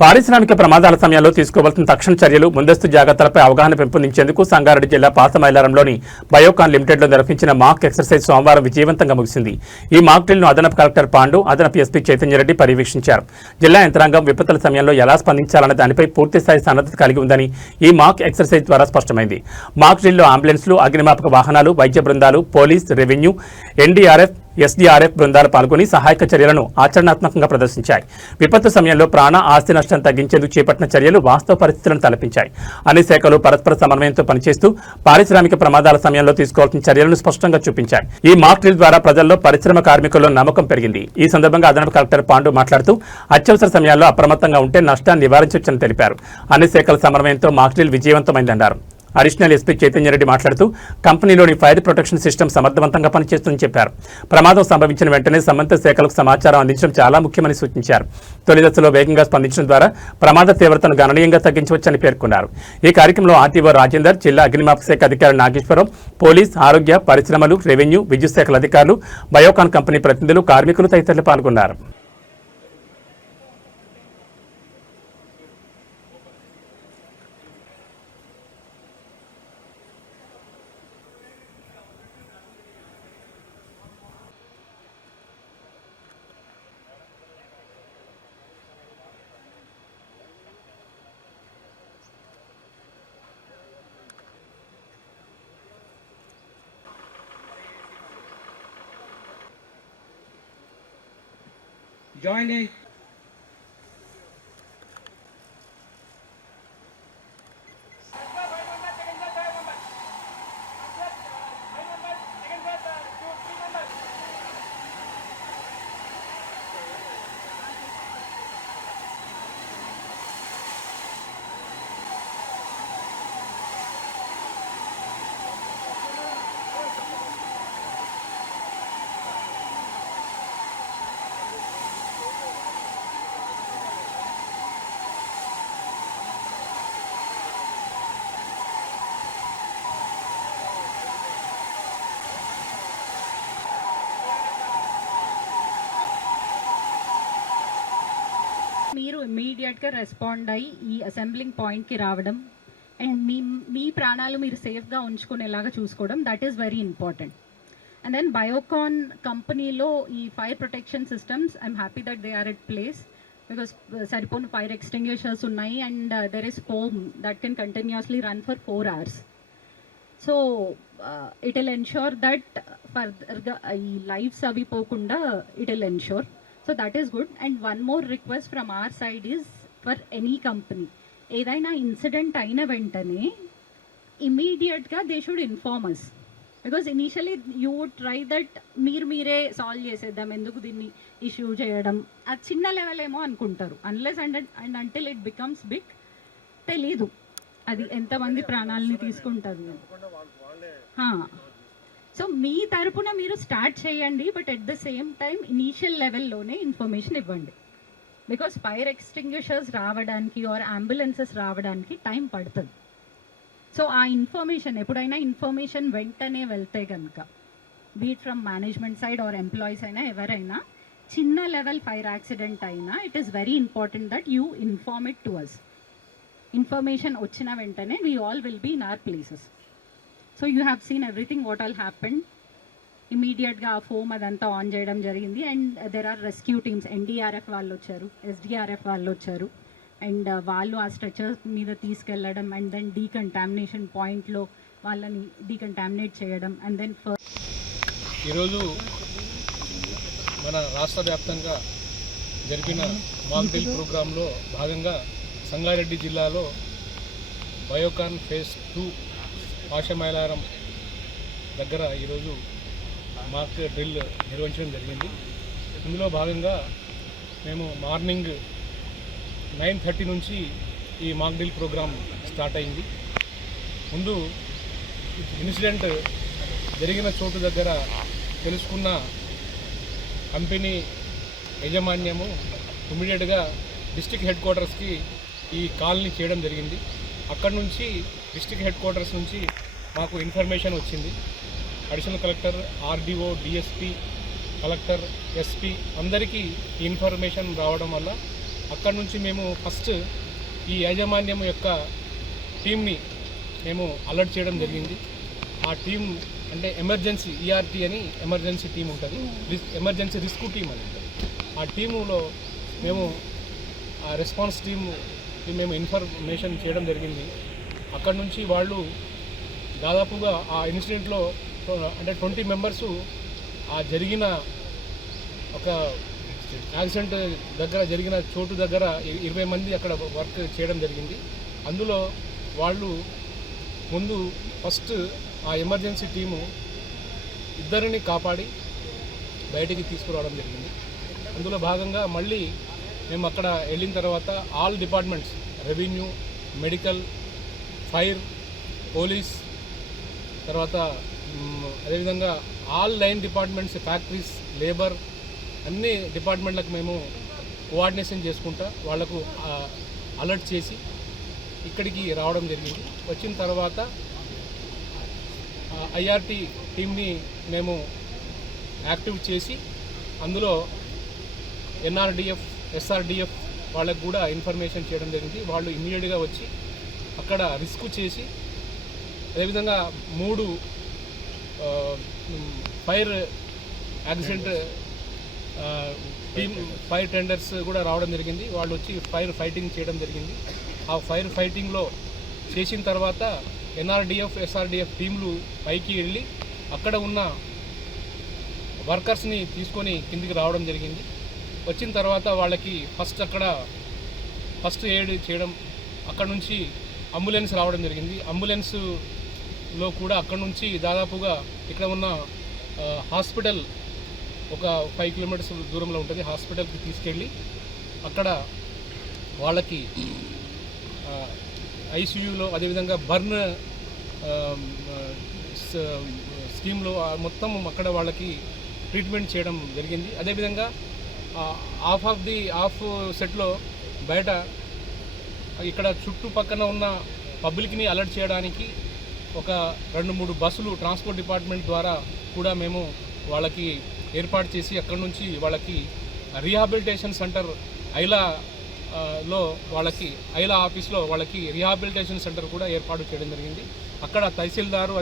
పారిశ్రామిక ప్రమాదాల సమయంలో తీసుకోవాల్సిన తక్షణ చర్యలు, ముందస్తు జాగ్రత్తలపై అవగాహన పెంపొందించేందుకు సంగారెడ్డి జిల్లా పాతమైలారంలోని బయోకాన్ లిమిటెడ్లో నిర్వహించిన మాక్ ఎక్సర్సైజ్ సోమవారం విజయవంతంగా ముగిసింది. ఈ మాక్ డ్రిల్ను అదనపు కలెక్టర్ పాండు, అదనపు ఎస్పీ చైతన్యరెడ్డి పర్యవేక్షించారు. జిల్లా యంత్రాంగం విపత్తుల సమయంలో ఎలా స్పందించాలనే దానిపై పూర్తిస్థాయి సన్నద్ధత కలిగి ఉందని ఈ మాక్ ఎక్సర్సైజ్ ద్వారా స్పష్టమైంది. మాక్ డ్రిల్లో అంబులెన్స్లు, అగ్నిమాపక వాహనాలు, వైద్య బృందాలు, పోలీస్, రెవెన్యూ, ఎన్డీఆర్ఎఫ్, ఎస్డీఆర్ఎఫ్ బృందాలు పాల్గొని సహాయక చర్యలను ఆచరణాత్మకంగా ప్రదర్శించాయి. విపత్తు సమయంలో ప్రాణ, ఆస్తి నష్టం తగ్గించేందుకు చేపట్టిన చర్యలు వాస్తవ పరిస్థితులను తలపించాయి. అన్ని శాఖలు పరస్పర సమన్వయంతో పనిచేస్తూ పారిశ్రామిక ప్రమాదాల సమయంలో తీసుకోవాల్సిన చర్యలను స్పష్టంగా చూపించాయి. ఈ మాక్ డ్రిల్ ద్వారా ప్రజల్లో, పరిశ్రమ కార్మికుల్లో నమ్మకం పెరిగింది. ఈ సందర్భంగా అదనపు కలెక్టర్ పాండు మాట్లాడుతూ అత్యవసర సమయాల్లో అప్రమత్తంగా ఉంటే నష్టాన్ని నివారించవచ్చని తెలిపారు. అన్ని శాఖల సమన్వయంతో మాక్ డ్రిల్ విజయవంతమైందన్నారు. అడిషనల్ ఎస్పీ చైతన్యరెడ్డి మాట్లాడుతూ కంపెనీలోని ఫైర్ ప్రొటెక్షన్ సిస్టమ్ సమర్థవంతంగా పనిచేస్తుందని చెప్పారు. ప్రమాదం సంభవించిన వెంటనే సంబంధిత శాఖలకు సమాచారం అందించడం చాలా ముఖ్యమని సూచించారు. తొలి దశలో వేగంగా స్పందించడం ద్వారా ప్రమాద తీవ్రతను గణనీయంగా తగ్గించవచ్చని పేర్కొన్నారు. ఈ కార్యక్రమంలో ఆర్టీఓ రాజేందర్, జిల్లా అగ్నిమాపక శాఖ అధికారి నాగేశ్వరం, పోలీస్, ఆరోగ్య, పరిశ్రమలు, రెవెన్యూ, విద్యుత్ శాఖల అధికారులు, బయోకాన్ కంపెనీ ప్రతినిధులు, కార్మికులు తదితరులు పాల్గొన్నారు. Join it. మీరు ఇమీడియట్గా రెస్పాండ్ అయ్యి ఈ అసెంబ్లింగ్ పాయింట్కి రావడం అండ్ మీ ప్రాణాలు మీరు సేఫ్గా ఉంచుకునేలాగా చూసుకోవడం, that is very important. And then Biocon కంపెనీలో ఈ fire protection systems, I'm happy that they are at place because సరిపోని ఫైర్ ఎక్స్టింగ్విషర్స్ ఉన్నాయి and there is foam that can continuously run for 4 hours. So it will ensure that ఫర్దర్గా ఈ lives అవి పోకుండా it will ensure. So that is good. And one more request from our side is for any company, ఏదైనా incident అయిన వెంటనే ఇమీడియట్గా they should inform us, because initially you would try that మీరే solve చేసేద్దాం, ఎందుకు దీన్ని ఇష్యూ చేయడం, అది చిన్న లెవెల్ ఏమో అనుకుంటారు. Unless and until it becomes big తెలీదు అది ఎంతమంది ప్రాణాలని తీసుకుంటుంది. సో మీ తరపున మీరు స్టార్ట్ చేయండి, but at the same time initial లెవెల్లోనే ఇన్ఫర్మేషన్ ఇవ్వండి. బికాస్ ఫైర్ ఎక్స్టింగ్విషర్స్ రావడానికి ఆర్ అంబులెన్సెస్ రావడానికి టైం పడుతుంది. సో ఆ ఇన్ఫర్మేషన్ ఎప్పుడైనా ఇన్ఫర్మేషన్ వెంటనే వెళ్తే కనుక be it from management side or employees అయినా ఎవరైనా చిన్న లెవెల్ ఫైర్ యాక్సిడెంట్ అయినా it is very important that you inform it to us. Information వచ్చిన వెంటనే we all will be in our places. So you have seen everything what all happen. ఇమీడియట్గా ఆ foam అదంతా on చేయడం జరిగింది and there are rescue teams, NDRF వాళ్ళు వచ్చారు, SDRF వాళ్ళు వచ్చారు అండ్ వాళ్ళు ఆ స్ట్రెచర్స్ మీద తీసుకెళ్ళడం అండ్ దెన్ డీకంటామినేషన్ పాయింట్లో వాళ్ళని డీకంటామినేట్ చేయడం అండ్ దెన్ ఈరోజు మన రాష్ట్ర వ్యాప్తంగా జరిపిన మాక్ డ్రిల్ ప్రోగ్రాంలో భాగంగా సంగారెడ్డి జిల్లాలో బయోకాన్ ఫేజ్ 2 పాతమైలారం దగ్గర ఈరోజు మాక్ డ్రిల్ నిర్వహించడం జరిగింది. ఇందులో భాగంగా మేము మార్నింగ్ 9:30 నుంచి ఈ మాక్ డ్రిల్ ప్రోగ్రాం స్టార్ట్ అయింది. ముందు ఇన్సిడెంట్ జరిగిన చోటు దగ్గర తెలుసుకున్న కంపెనీ యాజమాన్యము ఇమీడియట్గా డిస్ట్రిక్ట్ హెడ్ క్వార్టర్స్కి ఈ కాల్ని చేయడం జరిగింది. అక్కడ నుంచి డిస్ట్రిక్ట్ హెడ్ క్వార్టర్స్ నుంచి మాకు ఇన్ఫర్మేషన్ వచ్చింది. Additional collector, RDO, DSP, collector, SP అందరికీ ఈ ఇన్ఫర్మేషన్ రావడం వల్ల అక్కడ నుంచి మేము ఫస్ట్ ఈ యాజమాన్యం యొక్క టీంని మేము అలర్ట్ చేయడం జరిగింది. ఆ టీం అంటే ఎమర్జెన్సీ ఈఆర్టీ అని ఎమర్జెన్సీ టీం ఉంటుంది, ఎమర్జెన్సీ రిస్క్ టీం అని ఉంటుంది. ఆ టీములో మేము ఆ రెస్పాన్స్ టీంకి మేము ఇన్ఫర్మేషన్ చేయడం జరిగింది. అక్కడ నుంచి వాళ్ళు దాదాపుగా ఆ ఇన్సిడెంట్లో అంటే 20 మెంబర్సు ఆ జరిగిన ఒక యాక్సిడెంట్ దగ్గర జరిగిన చోటు దగ్గర 20 మంది అక్కడ వర్క్ చేయడం జరిగింది. అందులో వాళ్ళు ముందు ఫస్ట్ ఆ ఎమర్జెన్సీ టీము ఇద్దరిని కాపాడి బయటికి తీసుకురావడం జరిగింది. అందులో భాగంగా మళ్ళీ మేము అక్కడ వెళ్ళిన తర్వాత all departments revenue, medical, fire, police, తర్వాత అదేవిధంగా all line departments, factories, labour అన్ని డిపార్ట్మెంట్లకు మేము కోఆర్డినేషన్ చేసుకుంటా వాళ్లకు అలర్ట్ చేసి ఇక్కడికి రావడం జరిగింది. వచ్చిన తర్వాత ఐఆర్టీ టీమ్ని మేము యాక్టివ్ చేసి అందులో ఎన్ఆర్డిఎఫ్, ఎస్ఆర్డిఎఫ్ వాళ్ళకు కూడా ఇన్ఫర్మేషన్ చేయడం జరిగింది. వాళ్ళు ఇమ్మీడియట్గా వచ్చి అక్కడ రిస్క్ చేసి అదేవిధంగా 3 fire accident team fire tenders కూడా రావడం జరిగింది. వాళ్ళు వచ్చి ఫైర్ ఫైటింగ్ చేయడం జరిగింది. ఆ ఫైర్ ఫైటింగ్లో చేసిన తర్వాత ఎన్ఆర్డిఎఫ్, ఎస్ఆర్డిఎఫ్ టీంలు పైకి వెళ్ళి అక్కడ ఉన్న వర్కర్స్ని తీసుకొని కిందికి రావడం జరిగింది. వచ్చిన తర్వాత వాళ్ళకి అక్కడ ఫస్ట్ ఎయిడ్ చేయడం, అక్కడ నుంచి అంబులెన్స్ రావడం జరిగింది. అంబులెన్స్లో కూడా అక్కడ నుంచి దాదాపుగా ఇక్కడ ఉన్న హాస్పిటల్ ఒక 5 కిలోమీటర్స్ దూరంలో ఉంటుంది. హాస్పిటల్కి తీసుకెళ్ళి అక్కడ వాళ్ళకి ఐసీయూలో అదేవిధంగా బర్న్ స్కీమ్లో మొత్తం అక్కడ వాళ్ళకి ట్రీట్మెంట్ చేయడం జరిగింది. అదేవిధంగా ఆఫ్ సెట్లో బయట ఇక్కడ చుట్టుపక్కన ఉన్న పబ్లిక్ని అలర్ట్ చేయడానికి ఒక 2-3 బస్సులు ట్రాన్స్పోర్ట్ డిపార్ట్మెంట్ ద్వారా కూడా మేము వాళ్ళకి ఏర్పాటు చేసి అక్కడ నుంచి వాళ్ళకి రీహాబిలిటేషన్ సెంటర్ ఐలాలో ఐలా ఆఫీస్లో వాళ్ళకి రీహాబిలిటేషన్ సెంటర్ కూడా ఏర్పాటు చేయడం జరిగింది. అక్కడ తహసీల్దారు